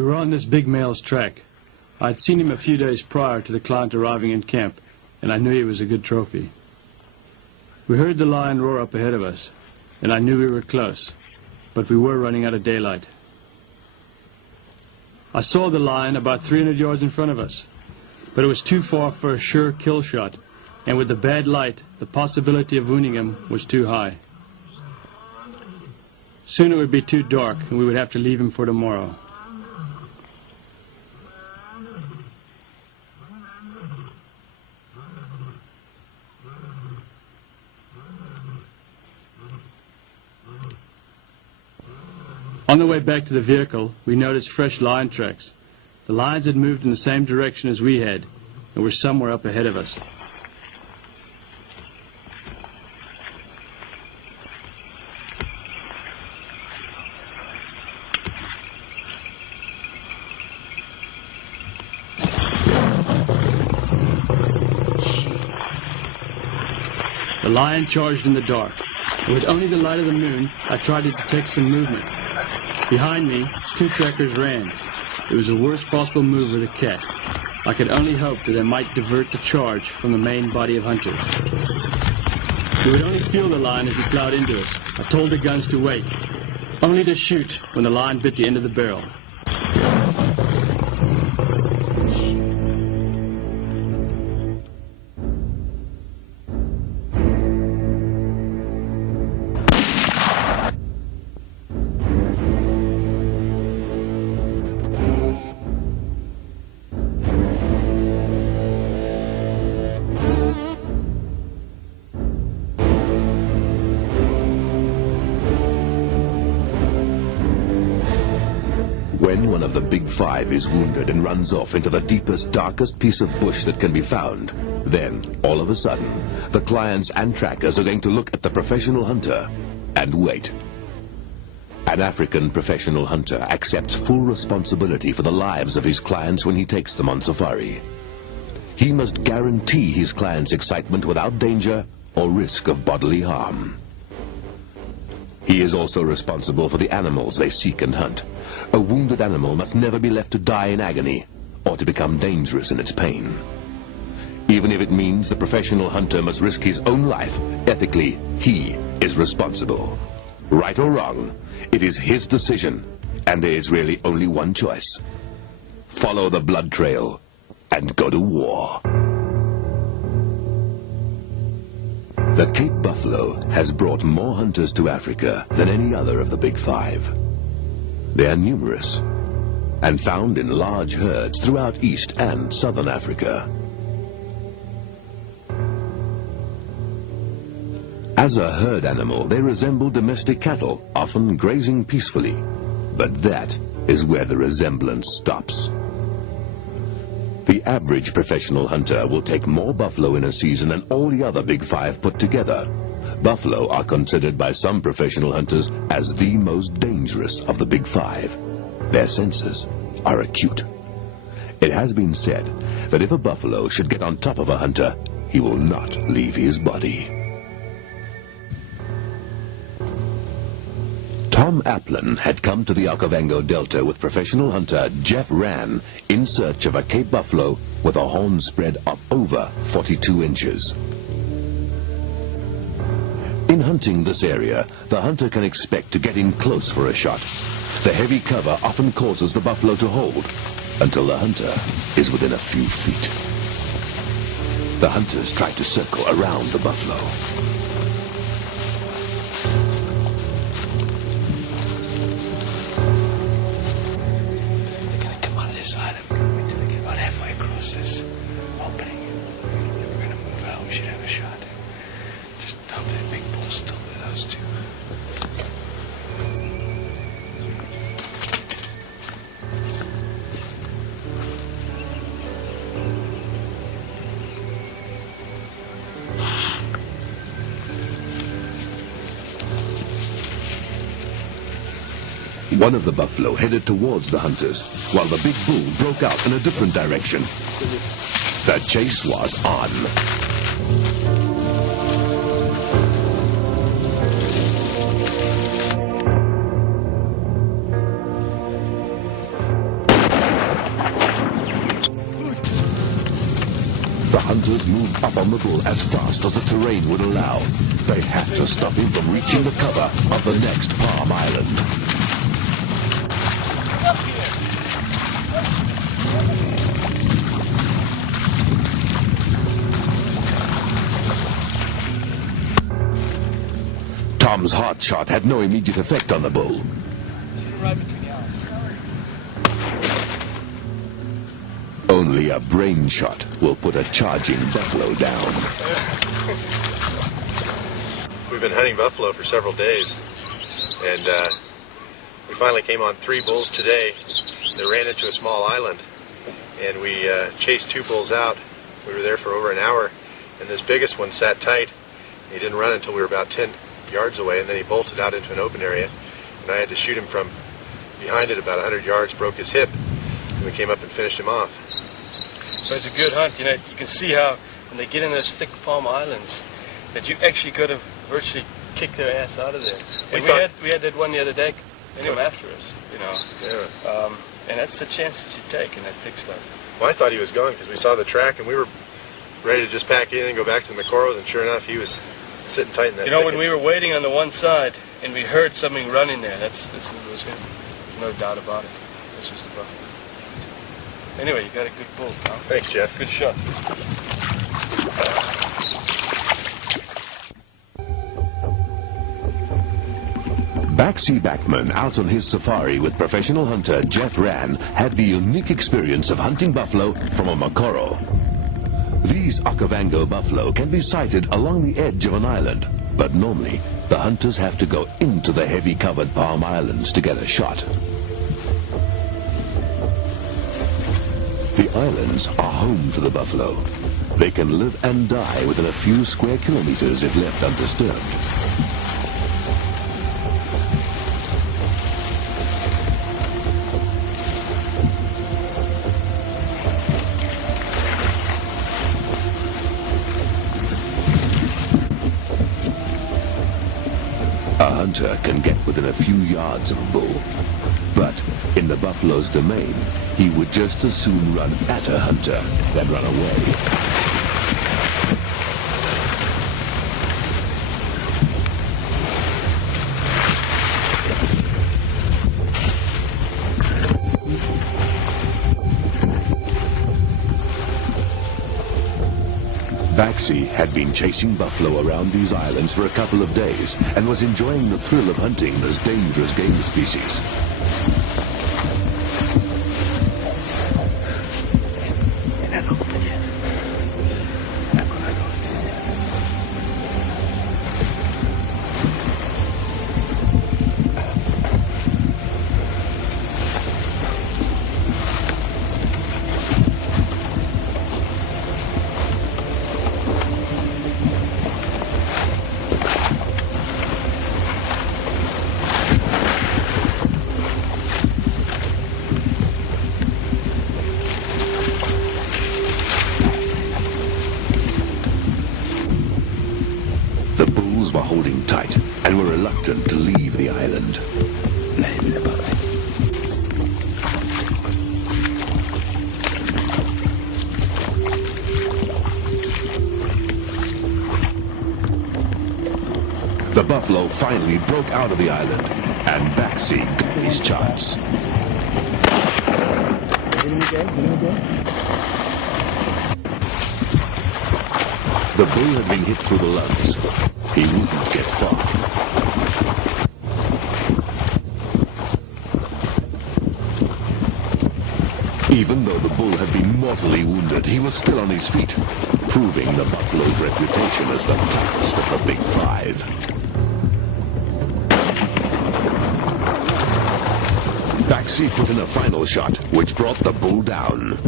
We were on this big male's track. I'd seen him a few days prior to the client arriving in camp, and I knew he was a good trophy. We heard the lion roar up ahead of us, and I knew we were close, but we were running out of daylight. I saw the lion about 300 yards in front of us, but it was too far for a sure kill shot, and with the bad light, the possibility of wounding him was too high. Soon it would be too dark, and we would have to leave him for tomorrow. On the way back to the vehicle, we noticed fresh lion tracks. The lions had moved in the same direction as we had, and were somewhere up ahead of us. The lion charged in the dark, and with only the light of the moon, I tried to detect some movement. Behind me, two trackers ran. It was the worst possible move with a cat. I could only hope that I might divert the charge from the main body of hunters. We would only feel the lion as he plowed into us. I told the guns to wait, only to shoot when the lion bit the end of the barrel. When one of the big five is wounded and runs off into the deepest, darkest piece of bush that can be found, then, all of a sudden, the clients and trackers are going to look at the professional hunter and wait. An African professional hunter accepts full responsibility for the lives of his clients when he takes them on safari. He must guarantee his clients' excitement without danger or risk of bodily harm. He is also responsible for the animals they seek and hunt. A wounded animal must never be left to die in agony or to become dangerous in its pain. Even if it means the professional hunter must risk his own life, ethically, he is responsible. Right or wrong, it is his decision, and there is really only one choice. Follow the blood trail and go to war. The Cape buffalo has brought more hunters to Africa than any other of the big five. They are numerous and found in large herds throughout East and Southern Africa. As a herd animal, they resemble domestic cattle, often grazing peacefully. But that is where the resemblance stops. The average professional hunter will take more buffalo in a season than all the other big five put together. Buffalo are considered by some professional hunters as the most dangerous of the big five. Their senses are acute. It has been said that if a buffalo should get on top of a hunter, he will not leave his body. Tom Applin had come to the Okavango Delta with professional hunter Jeff Rann in search of a Cape buffalo with a horn spread of over 42 inches. In hunting this area, the hunter can expect to get in close for a shot. The heavy cover often causes the buffalo to hold until the hunter is within a few feet. The hunters try to circle around the buffalo. Side of it until we get about halfway across this opening. If we're gonna move out, we should have a shot. Just hope that big bull's still with those two. One of the buffalo headed towards the hunters, while the big bull broke out in a different direction. The chase was on. hunters moved up on the bull as fast as the terrain would allow. They had to stop him from reaching the cover of the next Palm Island. Tom's hard shot had no immediate effect on the bull. Only a brain shot will put a charging buffalo down. We've been hunting buffalo for several days, and we finally came on 3 bulls today. They ran into a small island, and we chased 2 bulls out. We were there for over an hour, and this biggest one sat tight. He didn't run until we were about 10 yards away, and then he bolted out into an open area, and I had to shoot him from behind it about 100 yards, broke his hip, and we came up and finished him off. But it's a good hunt. You know, you can see how when they get in those thick Palm Islands that you actually could have virtually kicked their ass out of there. And we had that one the other day, and him after us, you know. Yeah. And that's the chances you take in that thick stuff. Well, I thought he was gone because we saw the track, and we were ready to just pack in and go back to the Macoros, and sure enough, he was sitting tight in that You know, thicket. when we were waiting on the one side and we heard something running there, this was him. No doubt about it. This was the buck. Anyway, you got a good bull, Tom. Thanks, Jeff. Good shot. Backseat Backman, out on his safari with professional hunter Jeff Rann, had the unique experience of hunting buffalo from a Macoro. These Okavango buffalo can be sighted along the edge of an island, but normally the hunters have to go into the heavy covered Palm Islands to get a shot. The islands are home to the buffalo. They can live and die within a few square kilometers if left undisturbed. A hunter can get within a few yards of a bull, but in the buffalo's domain, he would just as soon run at a hunter than run away. Baxi had been chasing buffalo around these islands for a couple of days and was enjoying the thrill of hunting this dangerous game species. The bulls were holding tight and were reluctant to leave the island. The buffalo finally broke out of the island, and Baxi got his chance. The bull had been hit through the lungs. He wouldn't get far. Even though the bull had been mortally wounded, he was still on his feet, proving the buffalo's reputation as the toughest of the Big Five. Baxi put in a final shot, which brought the bull down.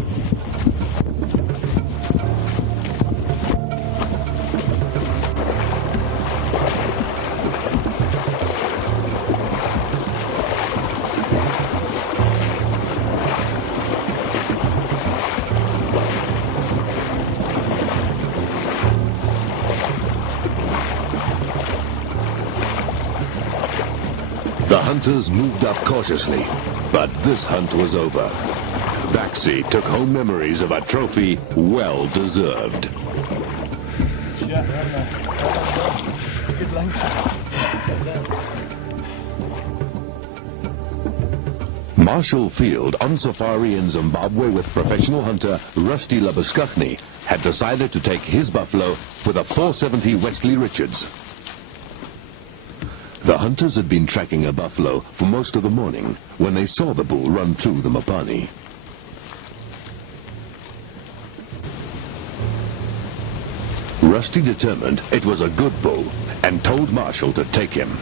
The hunters moved up cautiously, but this hunt was over. Baxi took home memories of a trophy well deserved. Marshall Field, on safari in Zimbabwe with professional hunter Rusty Labuskachny, had decided to take his buffalo with a 470 Wesley Richards. The hunters had been tracking a buffalo for most of the morning when they saw the bull run through the Mopani. Rusty determined it was a good bull and told Marshall to take him.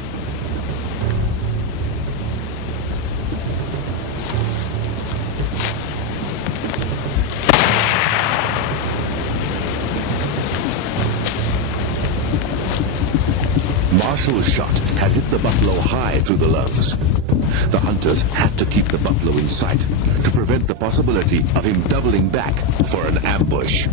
Marshall's shot had hit the buffalo high through the lungs. The hunters had to keep the buffalo in sight to prevent the possibility of him doubling back for an ambush.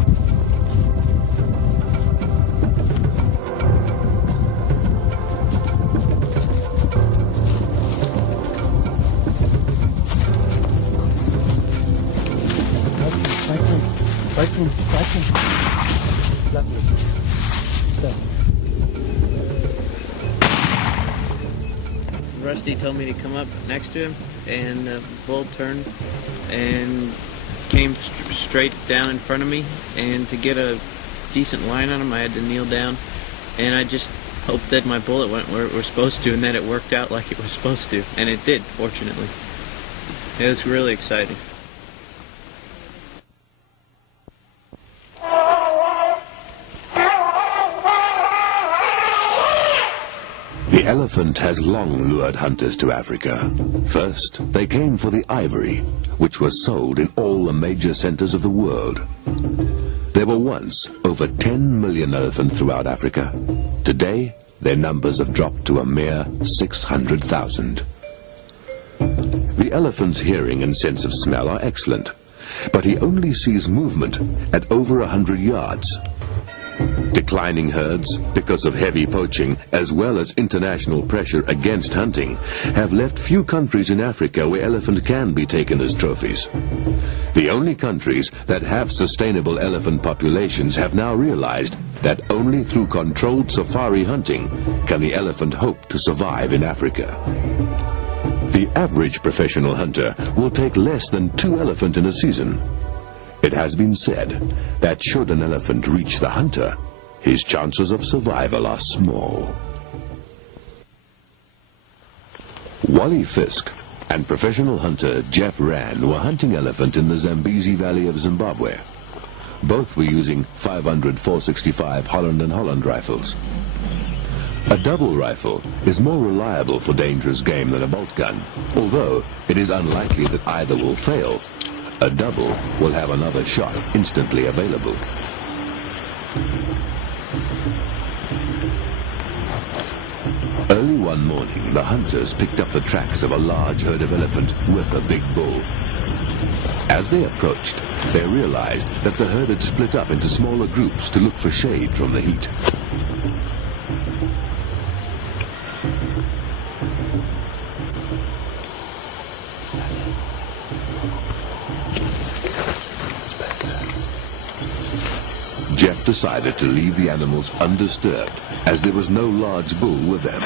Rusty told me to come up next to him, and the bull turned and came straight down in front of me, and to get a decent line on him I had to kneel down, and I just hoped that my bullet went where it was supposed to and that it worked out like it was supposed to, and it did, fortunately. It was really exciting. The elephant has long lured hunters to Africa. First, they came for the ivory, which was sold in all the major centers of the world. There were once over 10 million elephants throughout Africa. Today, their numbers have dropped to a mere 600,000. The elephant's hearing and sense of smell are excellent, but he only sees movement at over 100 yards. Declining herds, because of heavy poaching, as well as international pressure against hunting, have left few countries in Africa where elephant can be taken as trophies. The only countries that have sustainable elephant populations have now realized that only through controlled safari hunting can the elephant hope to survive in Africa. The average professional hunter will take less than 2 elephants in a season. It has been said that should an elephant reach the hunter, his chances of survival are small. Wally Fisk and professional hunter Jeff Rand were hunting elephant in the Zambezi Valley of Zimbabwe. Both were using 500 .465 Holland & Holland rifles. A double rifle is more reliable for dangerous game than a bolt gun, although it is unlikely that either will fail. A double will have another shot instantly available. Early one morning, the hunters picked up the tracks of a large herd of elephant with a big bull. As they approached, they realized that the herd had split up into smaller groups to look for shade from the heat. Jeff decided to leave the animals undisturbed, as there was no large bull with them.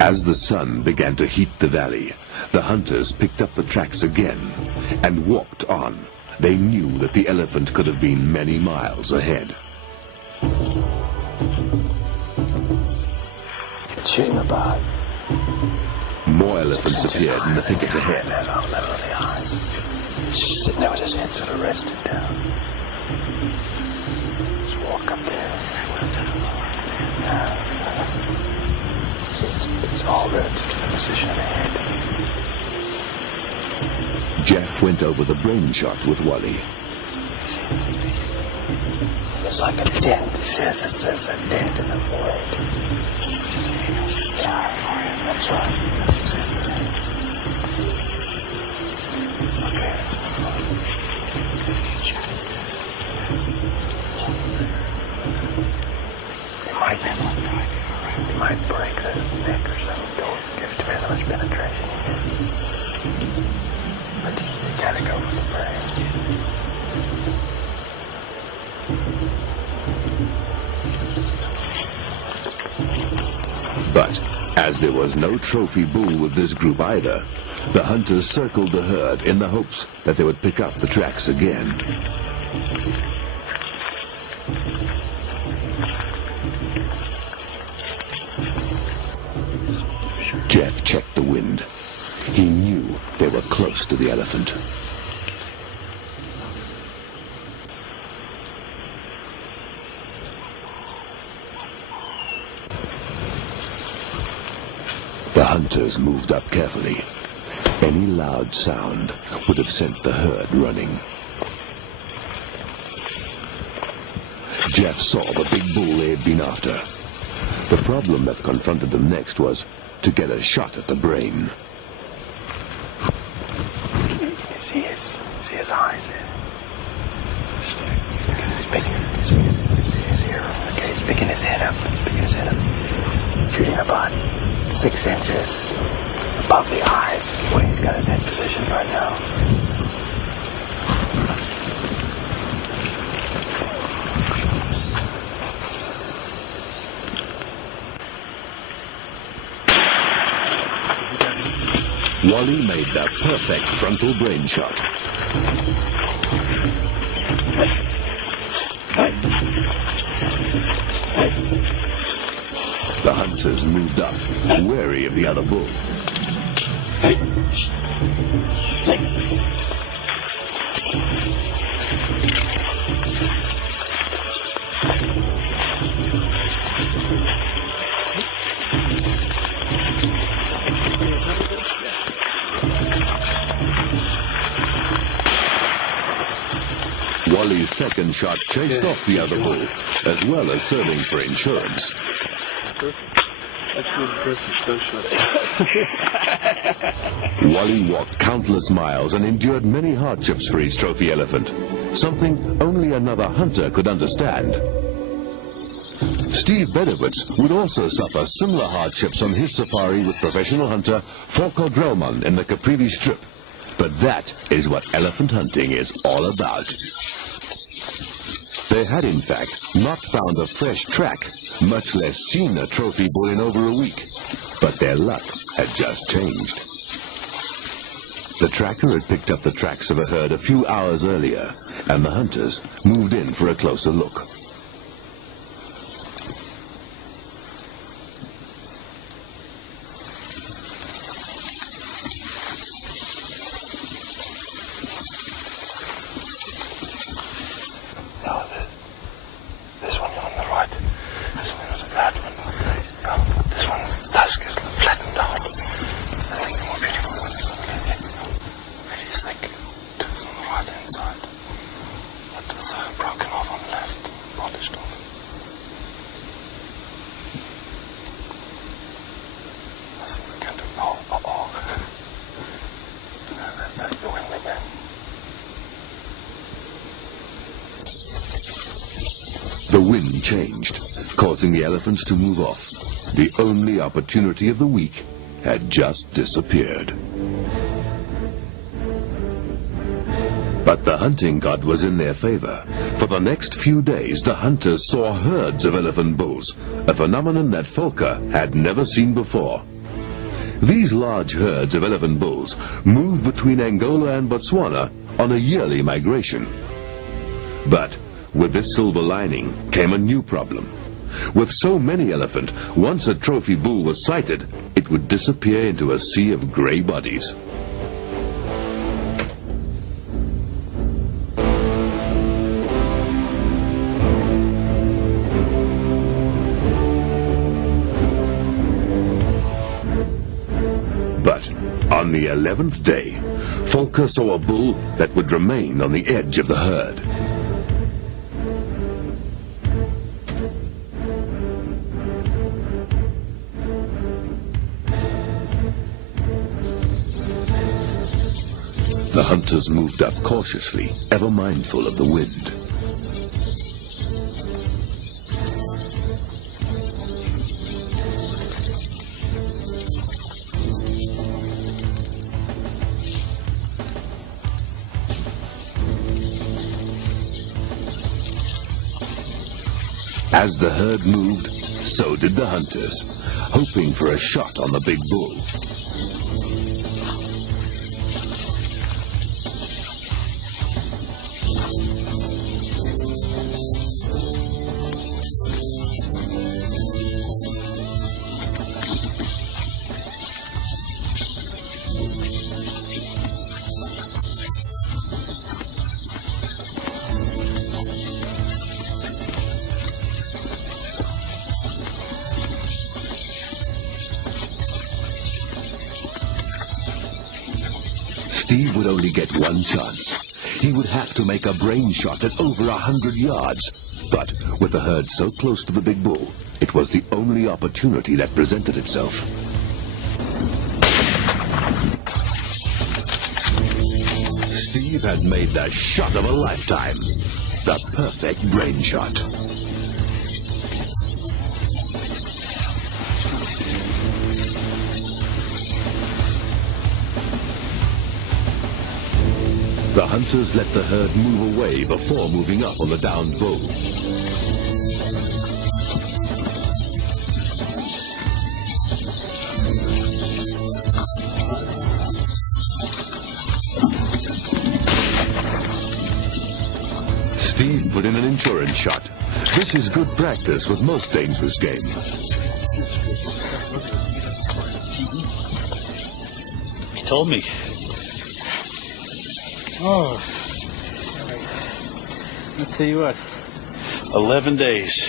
As the sun began to heat the valley, the hunters picked up the tracks again and walked on. They knew that the elephant could have been many miles ahead. Shooting about. More elephants appeared in the thickets ahead. Level of the eyes. He's just sitting there with his head sort of rested down. Just walk up there. It's all relative to the position of the head. Jeff went over the brain shot with Wally. There's like a dent. There's a dent in the forehead. Yeah, that's right. That's exactly right. Okay, that's It might You might break the neck or something. Don't give it as much penetration. But you gotta go for the brain. But as there was no trophy bull with this group either, the hunters circled the herd in the hopes that they would pick up the tracks again. Jeff checked the wind. He knew they were close to the elephant. The hunters moved up carefully. Any loud sound would have sent the herd running. Jeff saw the big bull they had been after. The problem that confronted them next was to get a shot at the brain. You see his eyes there. His ear. Okay, he's picking his head up. Shooting about 6 inches above the eyes, where he's got his head positioned right now. Wally made the perfect frontal brain shot. The hunters moved up, wary of the other bull. Wally's second shot chased off the other bull, as well as serving for insurance. Wally walked countless miles and endured many hardships for his trophy elephant, something only another hunter could understand. Steve Benowitz would also suffer similar hardships on his safari with professional hunter Volker Grellman in the Caprivi Strip. But that is what elephant hunting is all about. They had, in fact, not found a fresh track, much less seen a trophy bull in over a week. But their luck had just changed. The tracker had picked up the tracks of a herd a few hours earlier, and the hunters moved in for a closer look. The wind changed, causing the elephants to move off. The only opportunity of the week had just disappeared. But the hunting god was in their favor. For the next few days, the hunters saw herds of elephant bulls, a phenomenon that Volker had never seen before. These large herds of elephant bulls move between Angola and Botswana on a yearly migration. But with this silver lining came a new problem. With so many elephant, once a trophy bull was sighted, it would disappear into a sea of gray bodies. But on the 11th day, Volker saw a bull that would remain on the edge of the herd. The hunters moved up cautiously, ever mindful of the wind. As the herd moved, so did the hunters, hoping for a shot on the big bull. Steve would only get one chance. He would have to make a brain shot at over 100 yards. But with the herd so close to the big bull, it was the only opportunity that presented itself. Steve had made the shot of a lifetime. The perfect brain shot. The hunters let the herd move away before moving up on the downed bull. Steve put in an insurance shot. This is good practice with most dangerous game. He told me. Oh, I'll tell you what, 11 days,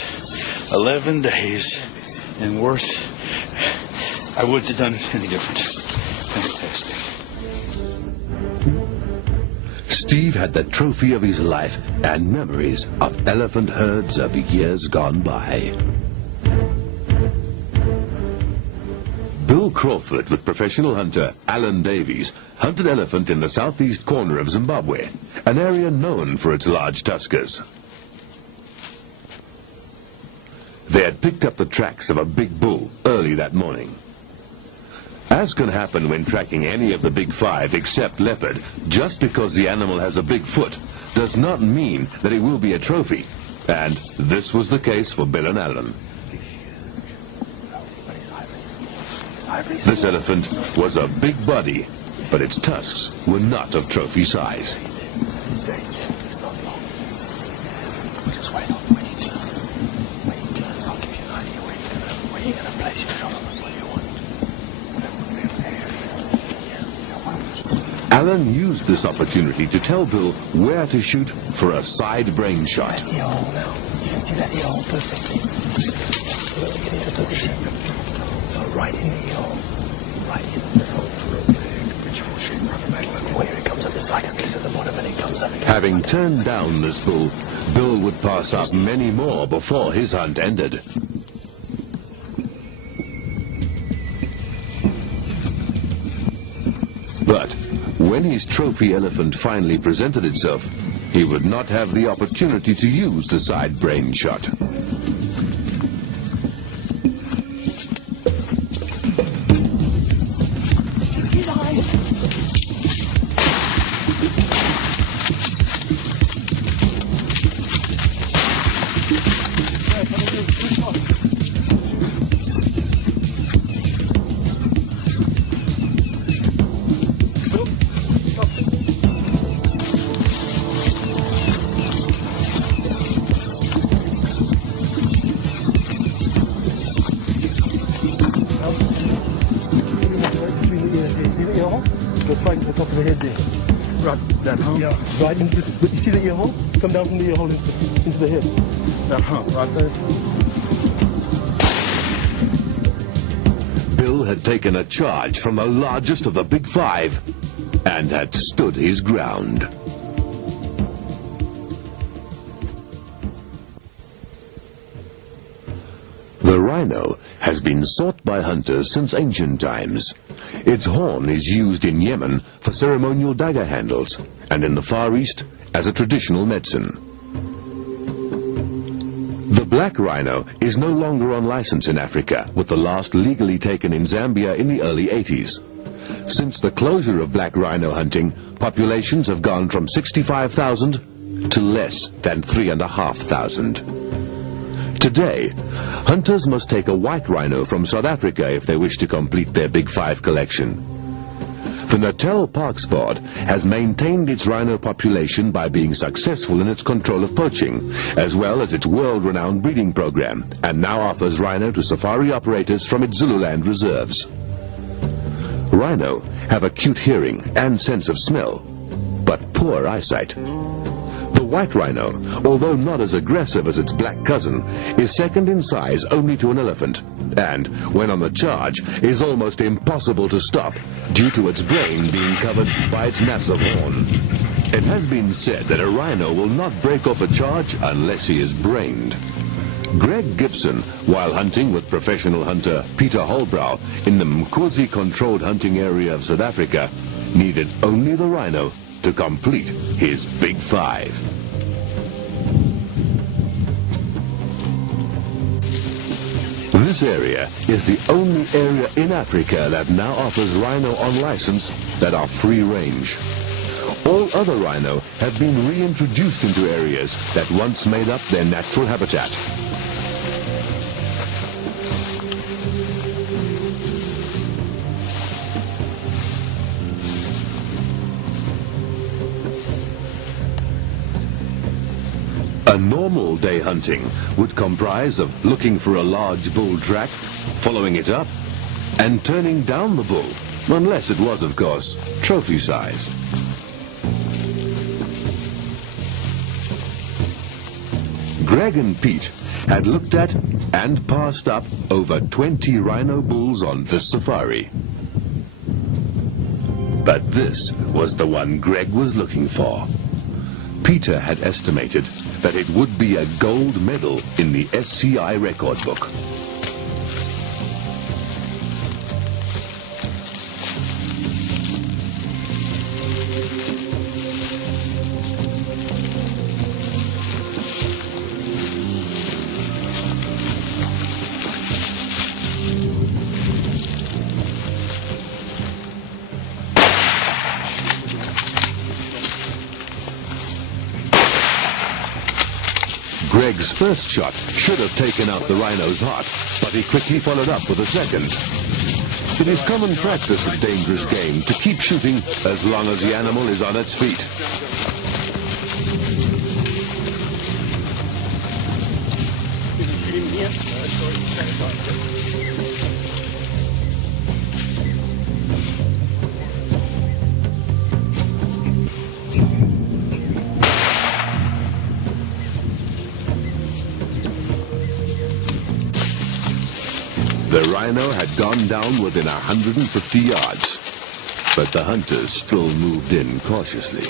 11 days, and worth, I wouldn't have done any different. Fantastic. Steve had the trophy of his life and memories of elephant herds of years gone by. Bill Crawford, with professional hunter Alan Davies, hunted elephant in the southeast corner of Zimbabwe, an area known for its large tuskers. They had picked up the tracks of a big bull early that morning. As can happen when tracking any of the big five except leopard, just because the animal has a big foot does not mean that it will be a trophy. And this was the case for Bill and Alan. This elephant was a big body, but its tusks were not of trophy size. Just wait. We need to. Wait. I'll give you an idea where you're gonna place your shot on the one you want. Alan used this opportunity to tell Bill where to shoot for a side brain shot. Ear hole now. You can see that ear hole perfectly. So that we get into position. Right in the ear hole. Right in the hole. Where it comes up, it's like a slit at the bottom and it comes up again. Having turned down this bull, Bill would pass up many more before his hunt ended. But when his trophy elephant finally presented itself, he would not have the opportunity to use the side brain shot. Goes right into the top of the head there. Right, that hole? Yeah, right into the, but you see the ear hole? Come down from the ear hole into the head. That hole, right there. Bill had taken a charge from the largest of the big five and had stood his ground. The rhino has been sought by hunters since ancient times. Its horn is used in Yemen for ceremonial dagger handles, and in the Far East as a traditional medicine. The black rhino is no longer on license in Africa, with the last legally taken in Zambia in the early 80s. Since the closure of black rhino hunting, populations have gone from 65,000 to less than 3,500. Today, hunters must take a white rhino from South Africa if they wish to complete their Big Five collection. The Natal Parks Board has maintained its rhino population by being successful in its control of poaching, as well as its world-renowned breeding program, and now offers rhino to safari operators from its Zululand reserves. Rhino have acute hearing and sense of smell, but poor eyesight. The white rhino, although not as aggressive as its black cousin, is second in size only to an elephant, and, when on the charge, is almost impossible to stop due to its brain being covered by its massive horn. It has been said that a rhino will not break off a charge unless he is brained. Greg Gibson, while hunting with professional hunter Peter Holbrow in the Mkosi-controlled hunting area of South Africa, needed only the rhino to complete his Big Five. This area is the only area in Africa that now offers rhino on license that are free range. All other rhino have been reintroduced into areas that once made up their natural habitat. A normal day hunting would comprise of looking for a large bull track, following it up, and turning down the bull, unless it was, of course, trophy size. Greg and Pete had looked at and passed up over 20 rhino bulls on this safari. But this was the one Greg was looking for. Peter had estimated that it would be a gold medal in the SCI record book. Greg's first shot should have taken out the rhino's heart, but he quickly followed up with a second. It is common practice of dangerous game to keep shooting as long as the animal is on its feet. The rhino had gone down within 150 yards, but the hunters still moved in cautiously.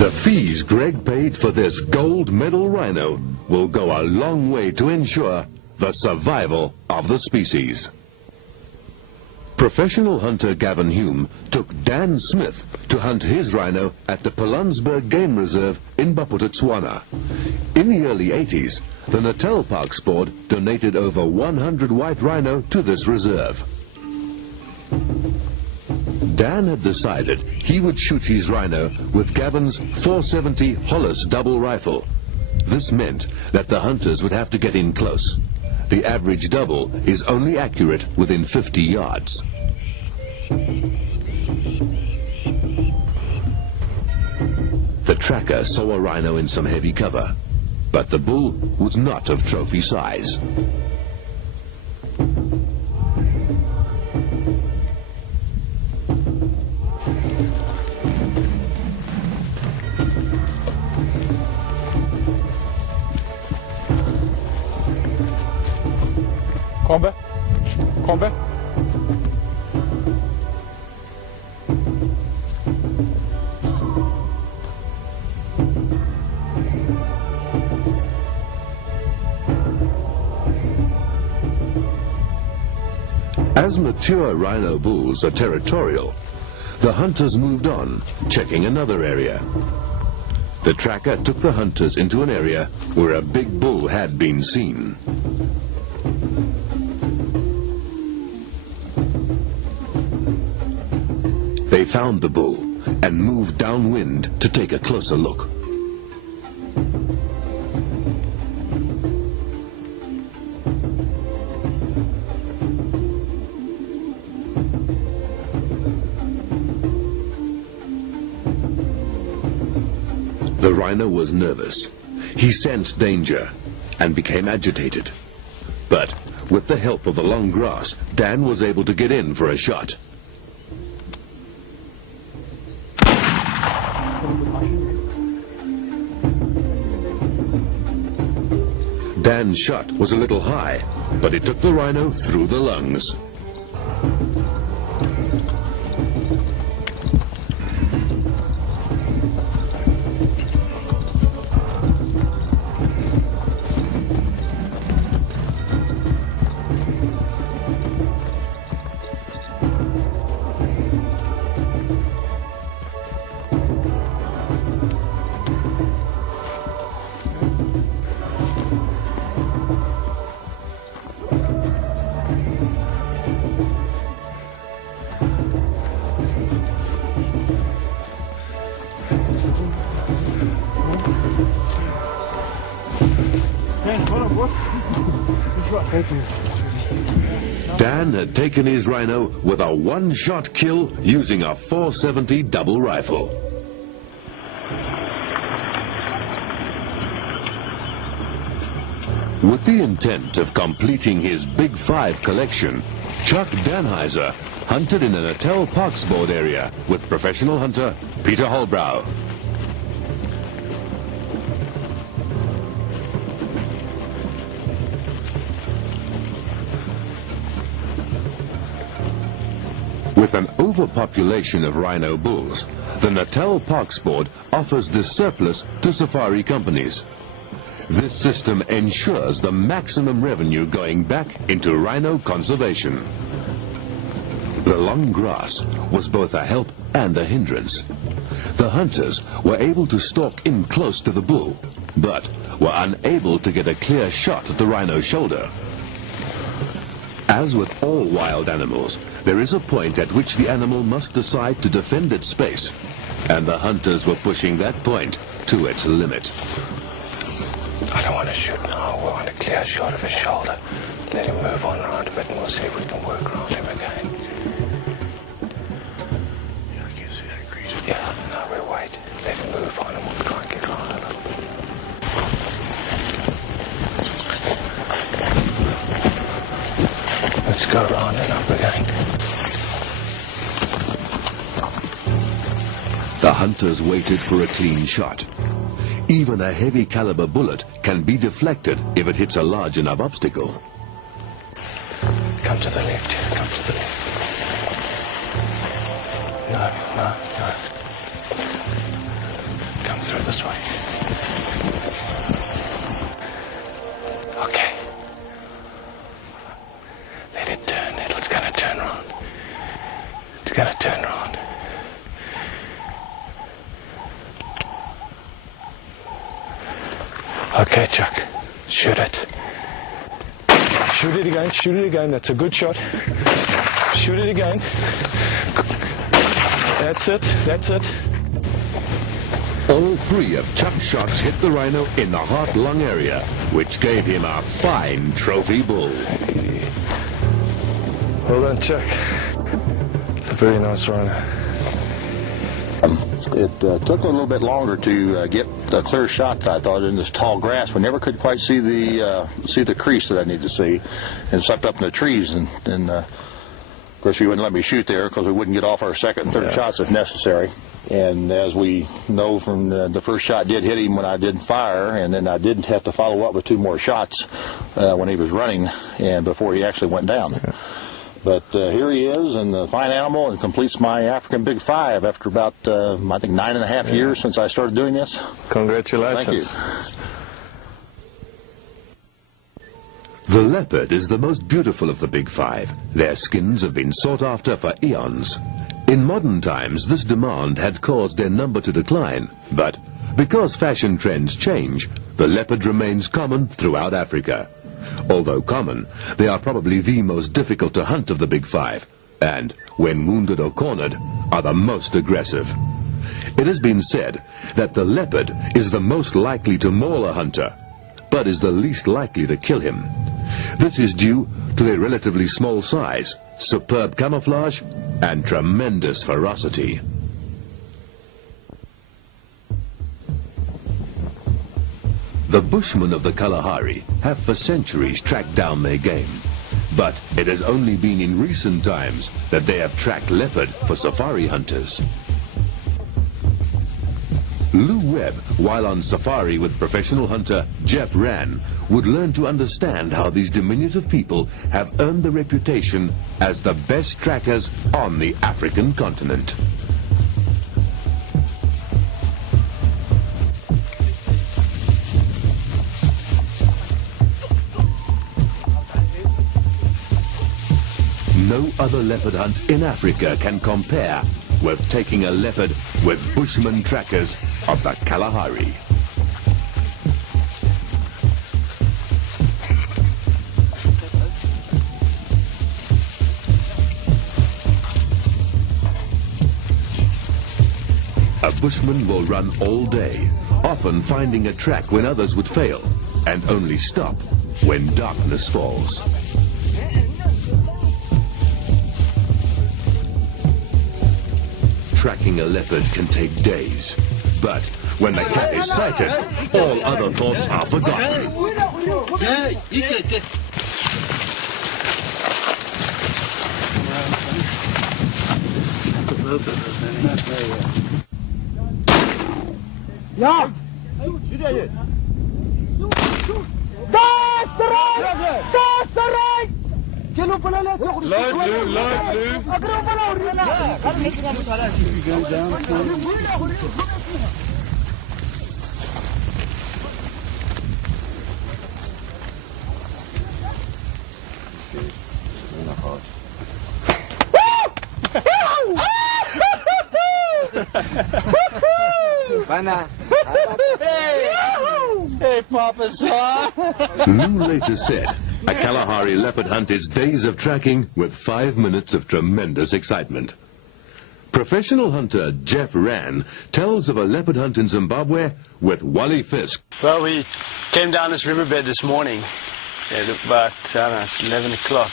The fees Greg paid for this gold medal rhino will go a long way to ensure the survival of the species. Professional hunter Gavin Hume took Dan Smith to hunt his rhino at the Pilanesberg Game Reserve in Bophuthatswana. In the early 80s, the Natal Parks Board donated over 100 white rhino to this reserve. Dan had decided he would shoot his rhino with Gavin's .470 Hollis double rifle. This meant that the hunters would have to get in close. The average double is only accurate within 50 yards. The tracker saw a rhino in some heavy cover, but the bull was not of trophy size. Kombe. Kombe. As mature rhino bulls are territorial, the hunters moved on, checking another area. The tracker took the hunters into an area where a big bull had been seen. They found the bull and moved downwind to take a closer look. The rhino was nervous. He sensed danger and became agitated. But with the help of the long grass, Dan was able to get in for a shot. Dan's shot was a little high, but it took the rhino through the lungs. Dan had taken his rhino with a one-shot kill using a .470 double rifle. With the intent of completing his Big Five collection, Chuck Danheiser hunted in an Natal Parks Board area with professional hunter Peter Holbrow. With an overpopulation of rhino bulls, the Natal Parks Board offers this surplus to safari companies. This system ensures the maximum revenue going back into rhino conservation. The long grass was both a help and a hindrance. The hunters were able to stalk in close to the bull, but were unable to get a clear shot at the rhino's shoulder. As with all wild animals, there is a point at which the animal must decide to defend its space, and the hunters were pushing that point to its limit. I don't want to shoot now. We want a clear shot of his shoulder. Let him move on around a bit and we'll see if we can work around him again. Yeah, I can't see that crease. Yeah, no, we'll wait. Let him move on and we'll try and get around a little bit. Let's go around and up again. The hunters waited for a clean shot. Even a heavy caliber bullet can be deflected if it hits a large enough obstacle. Come to the left, come to the left. No. Come through this way. Okay. Let it turn. It's gonna turn around. It's gonna turn around. Okay, Chuck. Shoot it. Shoot it again, shoot it again. That's a good shot. Shoot it again. That's it, that's it. All three of Chuck's shots hit the rhino in the heart-lung area, which gave him a fine trophy bull. Well done, Chuck. It's a very nice rhino. It took a little bit longer to get the clear shot, I thought, in this tall grass. We never could quite see the crease that I needed to see, and slept up in the trees. And of course, you wouldn't let me shoot there because we wouldn't get off our second and third shots if necessary. And as we know from the first shot did hit him when I did fire, and then I didn't have to follow up with two more shots when he was running and before he actually went down. Yeah. But here he is, and a fine animal, and completes my African Big Five after about, I think, 9.5 years since I started doing this. Congratulations. Thank you. The leopard is the most beautiful of the big five. Their skins have been sought after for eons. In modern times, this demand had caused their number to decline, but because fashion trends change, the leopard remains common throughout Africa. Although common, they are probably the most difficult to hunt of the big five, and, when wounded or cornered, are the most aggressive. It has been said that the leopard is the most likely to maul a hunter, but is the least likely to kill him. This is due to their relatively small size, superb camouflage, and tremendous ferocity. The Bushmen of the Kalahari have for centuries tracked down their game, but it has only been in recent times that they have tracked leopard for safari hunters. Lou Webb, while on safari with professional hunter Jeff Rann, would learn to understand how these diminutive people have earned the reputation as the best trackers on the African continent. No other leopard hunt in Africa can compare with taking a leopard with Bushman trackers of the Kalahari. A bushman will run all day, often finding a track when others would fail, and only stop when darkness falls. Tracking a leopard can take days, but when the cat is sighted, all other thoughts are forgotten. Ja! Daar is de rij! Daar is de rij! Hey, Papa Saw. Lou later said, a Kalahari leopard hunt is days of tracking with 5 minutes of tremendous excitement. Professional hunter Jeff Rann tells of a leopard hunt in Zimbabwe with Wally Fisk. Well, we came down this riverbed this morning at about, 11 o'clock.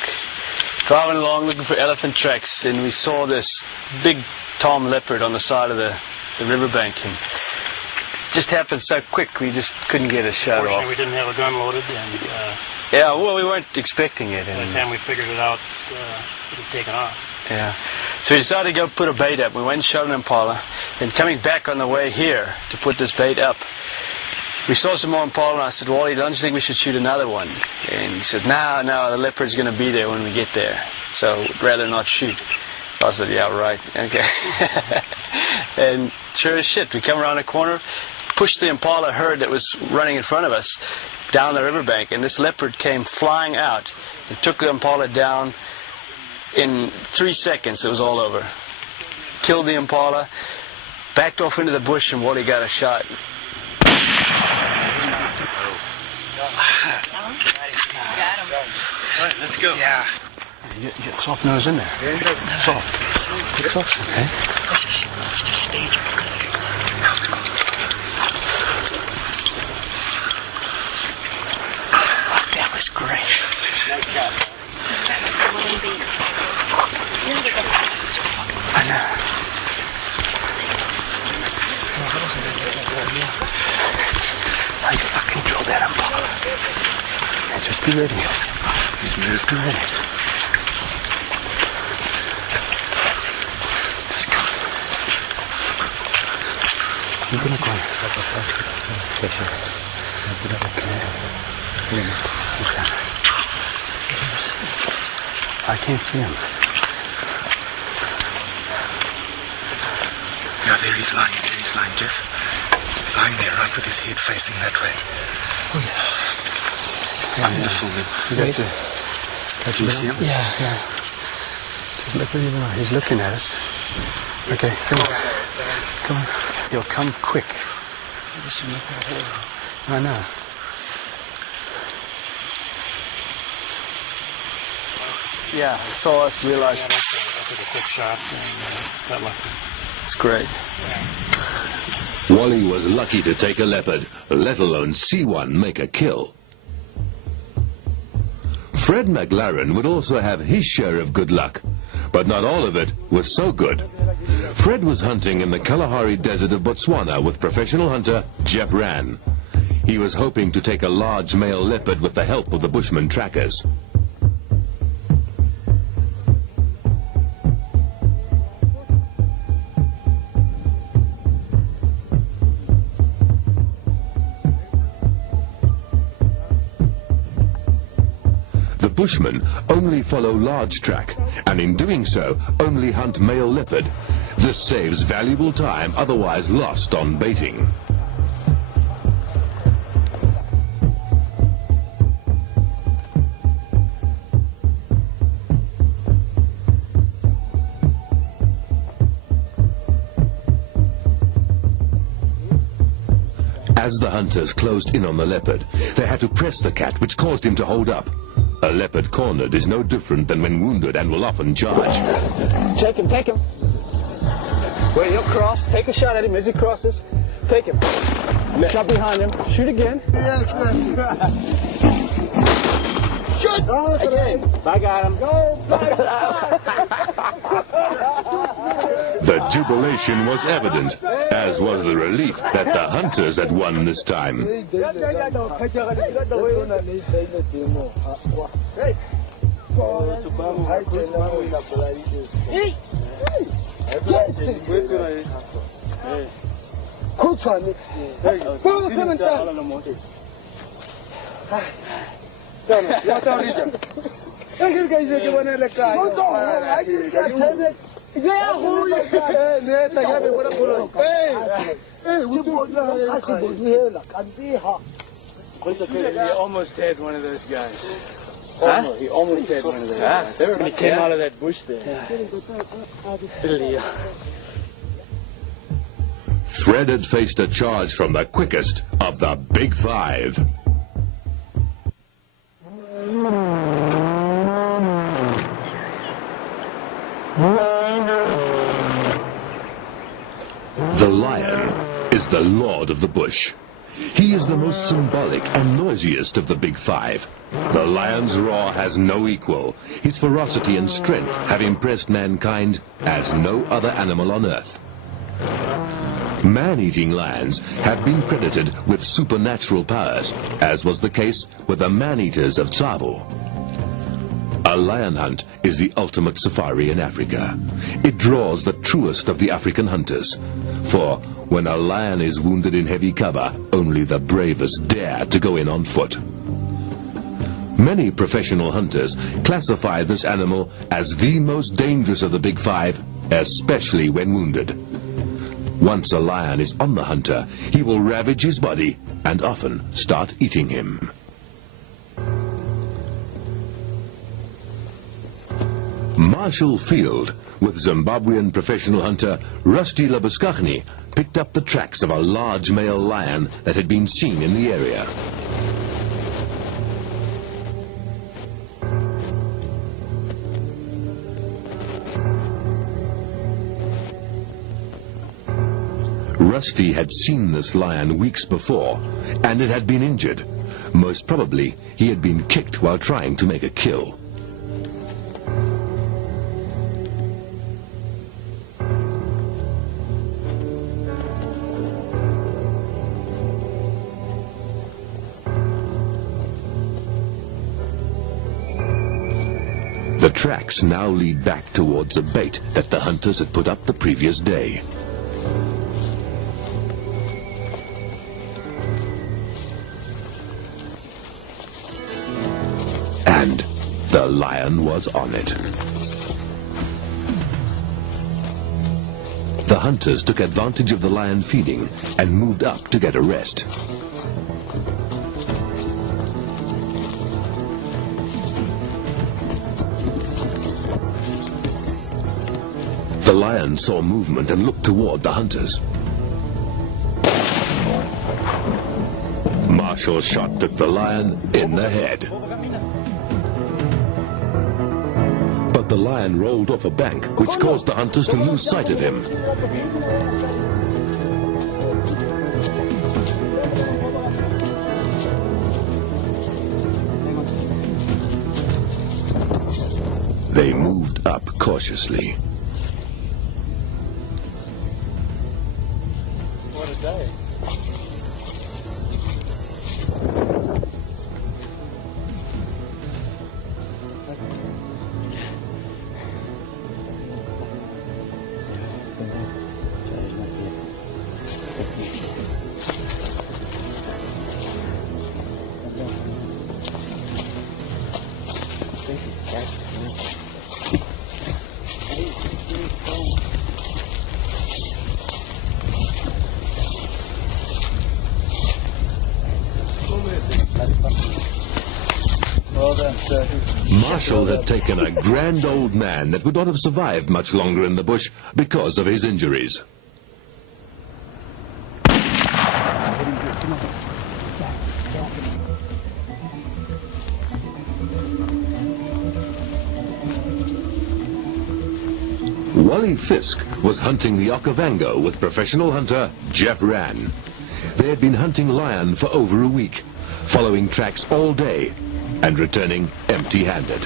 Driving along looking for elephant tracks, and we saw this big tom leopard on the side of the riverbank. And it just happened so quick, we just couldn't get a shot off. Fortunately, we didn't have a gun loaded, and yeah, well, we weren't expecting it. by the time we figured it out, it had taken off. Yeah. So we decided to go put a bait up. We went and shot an impala, and coming back on the way here to put this bait up, we saw some more impala, and I said, Wally, don't you think we should shoot another one? And he said, no, the leopard's going to be there when we get there, so we'd rather not shoot. So I said, yeah, right, okay. And sure as shit, we come around the corner, pushed the impala herd that was running in front of us down the riverbank, and this leopard came flying out and took the impala down. In 3 seconds, it was all over. Killed the impala, backed off into the bush, and Wally got a shot. Got him. All right, let's go. Yeah. You get soft nose in there. Soft. Get soft, okay? Let's just stage it. That was great. I know. I fucking drilled that impala. And just be ready. Just move, be ready. Just go. Move in the corner. I can't see him. Yeah, there he's lying, Jeff. Lying there, right with his head facing that way. Oh, yeah. Wonderful. You got to Do you see him? Yeah. Just look at him now. He's looking at us. Okay, come on. Come on. He'll come quick. I know. Yeah, saw us, realized. I took a quick shot and got lucky. It's great. Wally was lucky to take a leopard, let alone see one make a kill. Fred McLaren would also have his share of good luck, but not all of it was so good. Fred was hunting in the Kalahari Desert of Botswana with professional hunter Jeff Rann. He was hoping to take a large male leopard with the help of the Bushman trackers. The Bushmen only follow large track, and in doing so, only hunt male leopard. This saves valuable time otherwise lost on baiting. As the hunters closed in on the leopard, they had to press the cat, which caused him to hold up. A leopard cornered is no different than when wounded and will often charge. Take him. Wait, he'll cross. Take a shot at him as he crosses. Take him. Shot behind him. Shoot again. Yes. Shoot! Again. I got him. Go! The jubilation was evident, as was the relief that the hunters had won this time. He almost had one of those guys. Huh? He almost had one of those guys. When he came out of that bush there. Fred had faced a charge from the quickest of the Big Five. The lion is the lord of the bush. He is the most symbolic and noisiest of the Big Five. The lion's roar has no equal. His ferocity and strength have impressed mankind as no other animal on earth. Man-eating lions have been credited with supernatural powers, as was the case with the man-eaters of Tsavo. A lion hunt is the ultimate safari in Africa. It draws the truest of the African hunters. For when a lion is wounded in heavy cover, only the bravest dare to go in on foot. Many professional hunters classify this animal as the most dangerous of the Big Five, especially when wounded. Once a lion is on the hunter, he will ravage his body and often start eating him. Marshall Field, with Zimbabwean professional hunter Rusty Labuskaghni, picked up the tracks of a large male lion that had been seen in the area. Rusty had seen this lion weeks before, and it had been injured. Most probably, he had been kicked while trying to make a kill. The tracks now lead back towards a bait that the hunters had put up the previous day. And the lion was on it. The hunters took advantage of the lion feeding and moved up to get a rest. The lion saw movement and looked toward the hunters. Marshall's shot took the lion in the head. But the lion rolled off a bank, which caused the hunters to lose sight of him. They moved up cautiously. What a day. Marshall had taken a grand old man that would not have survived much longer in the bush because of his injuries. Wally Fisk was hunting the Okavango with professional hunter Jeff Rann. They had been hunting lion for over a week, following tracks all day and returning empty-handed.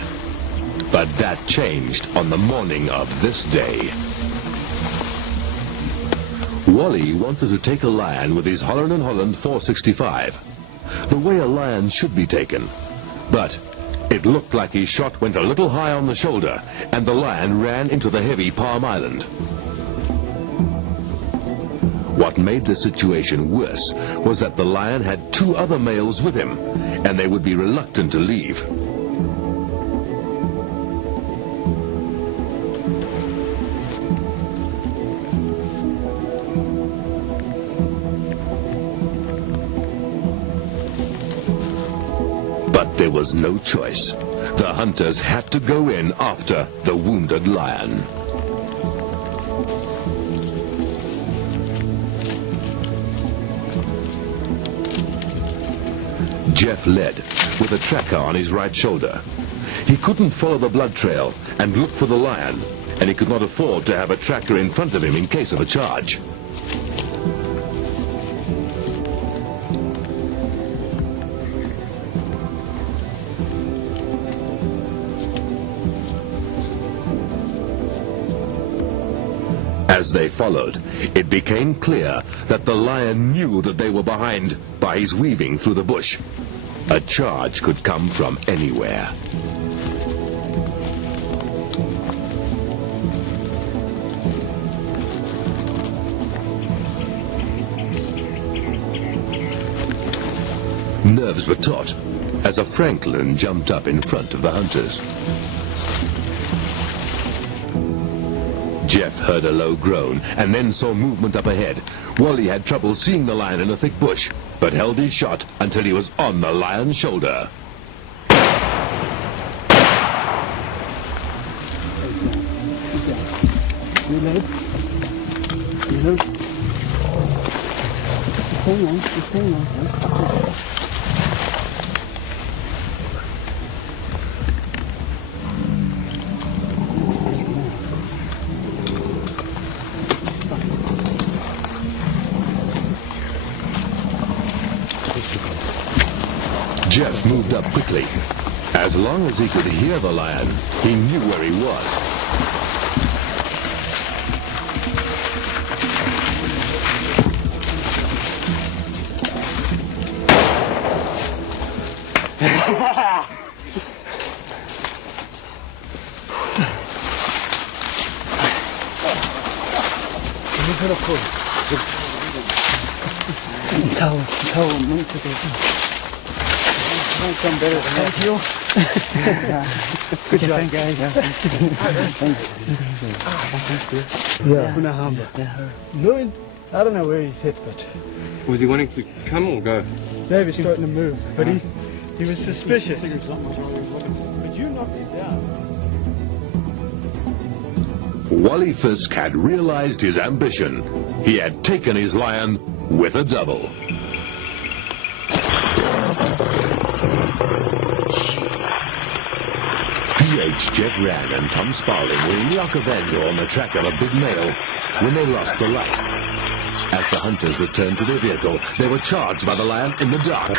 But that changed on the morning of this day. Wally wanted to take a lion with his Holland & Holland 465, the way a lion should be taken. But it looked like his shot went a little high on the shoulder, and the lion ran into the heavy Palm Island. What made the situation worse was that the lion had two other males with him, and they would be reluctant to leave. But there was no choice. The hunters had to go in after the wounded lion. Jeff led, with a tracker on his right shoulder. He couldn't follow the blood trail and look for the lion, and he could not afford to have a tracker in front of him in case of a charge. As they followed, it became clear that the lion knew that they were behind by his weaving through the bush. A charge could come from anywhere. Nerves were taut as a francolin jumped up in front of the hunters. Jeff heard a low groan and then saw movement up ahead. Wally had trouble seeing the lion in a thick bush, but held his shot until he was on the lion's shoulder. Reload. Reload. Hang on, just hang on. Jeff moved up quickly. As long as he could hear the lion, he knew where he was. Some better than thank you. Good job, guys. No, I don't know where he's hit, but Was he wanting to come or go? maybe he's starting to move. But he was suspicious. But you knocked him down. Wally Fisk had realized his ambition. He had taken his lion with a double. PH, Jeff Rand and Tom Sparling were in Leopard on the track of a big male when they lost the light. As the hunters returned to their vehicle, they were charged by the lion in the dark.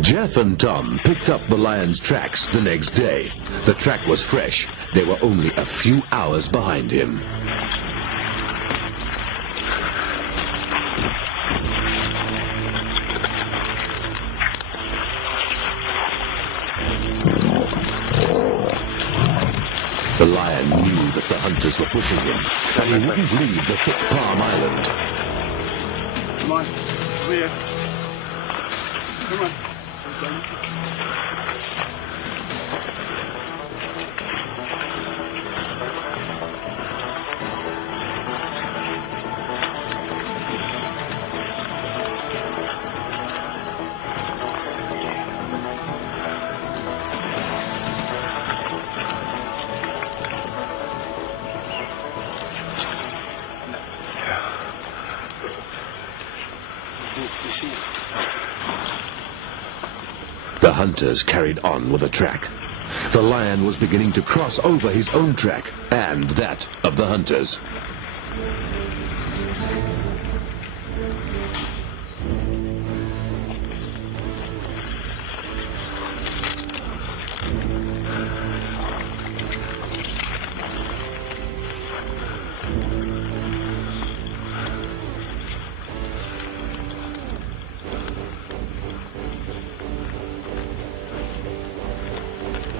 Jeff and Tom picked up the lion's tracks the next day. The track was fresh. They were only a few hours behind him. The lion knew that the hunters were pushing him, and he wouldn't leave the thick Palm Island. Come on, clear. Come on. The hunters carried on with the track. The lion was beginning to cross over his own track and that of the hunters.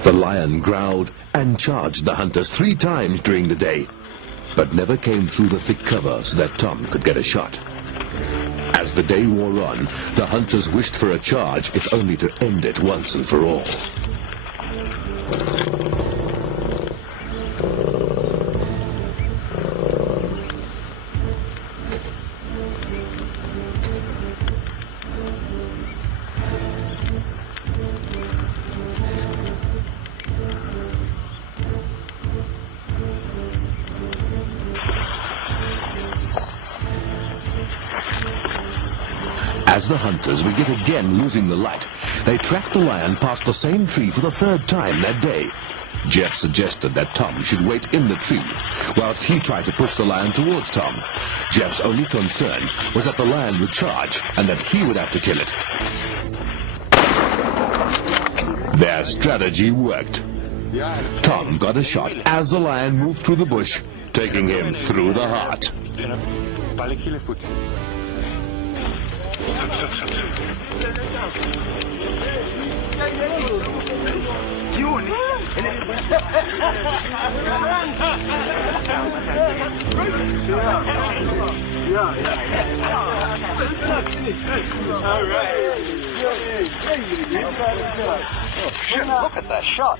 The lion growled and charged the hunters 3 times during the day, but never came through the thick cover so that Tom could get a shot. As the day wore on, the hunters wished for a charge, if only to end it once and for all. As the hunters were yet again losing the light, they tracked the lion past the same tree for the 3rd time that day. Jeff suggested that Tom should wait in the tree, whilst he tried to push the lion towards Tom. Jeff's only concern was that the lion would charge, and that he would have to kill it. Their strategy worked. Tom got a shot as the lion moved through the bush, taking him through the heart. Look at that shot.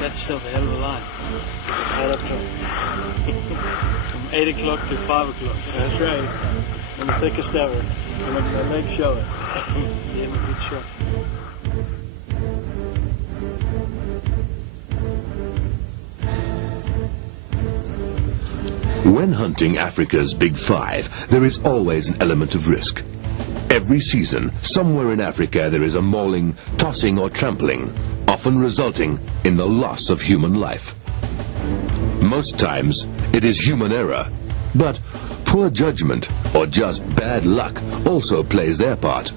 That's yourself a hell of a line. Right up top. From 8 o'clock to 5 o'clock. That's right. I'm the thickest ever. I make my legs show it. See, I'm a good shot. When hunting Africa's Big Five, there is always an element of risk. Every season, somewhere in Africa, there is a mauling, tossing or trampling, often resulting in the loss of human life. Most times, it is human error, but poor judgment or just bad luck also plays their part.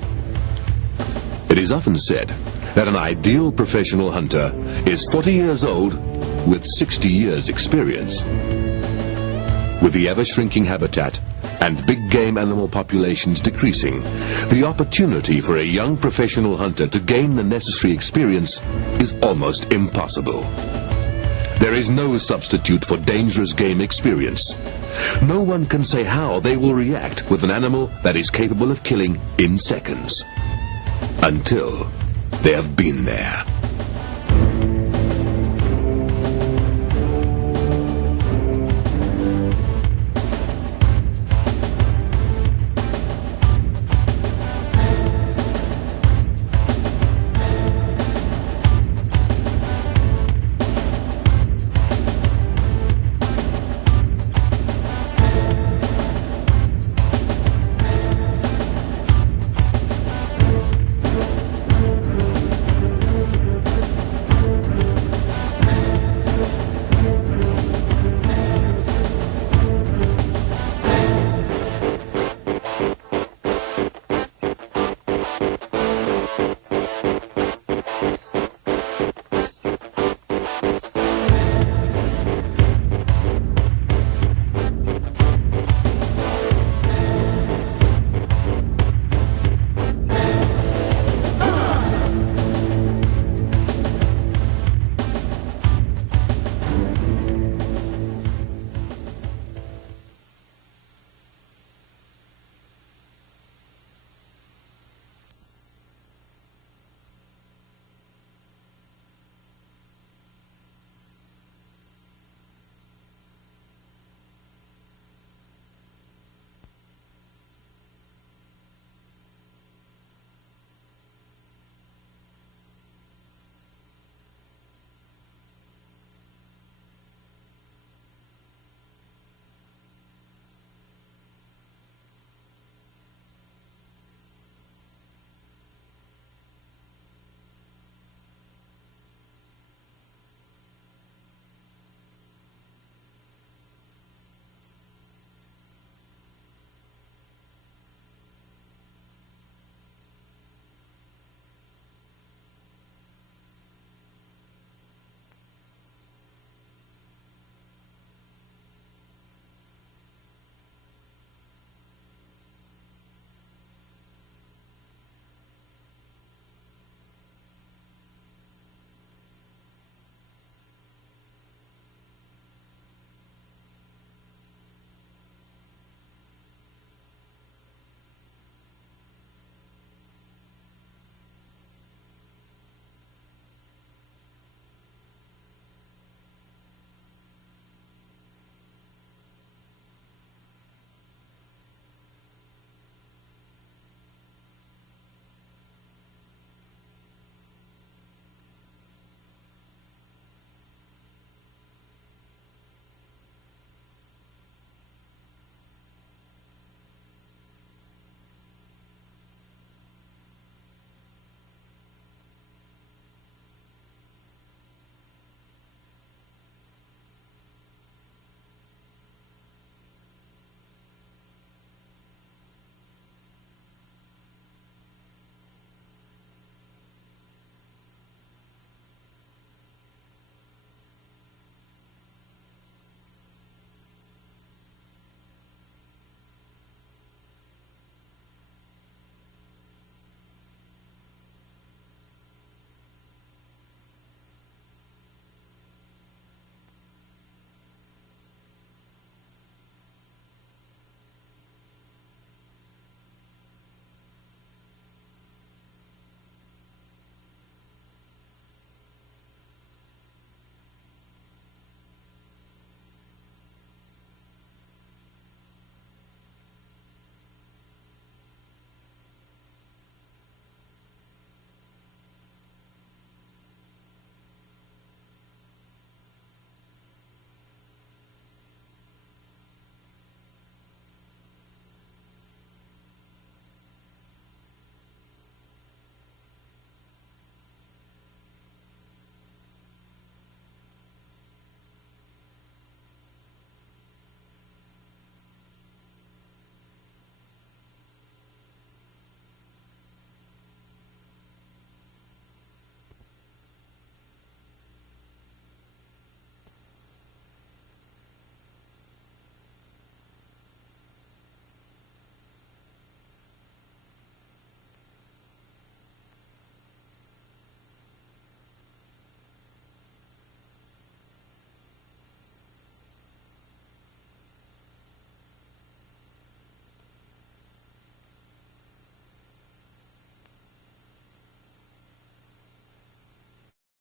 It is often said that an ideal professional hunter is 40 years old with 60 years experience. With the ever-shrinking habitat and big game animal populations decreasing, the opportunity for a young professional hunter to gain the necessary experience is almost impossible. There is no substitute for dangerous game experience. No one can say how they will react with an animal that is capable of killing in seconds. Until they have been there.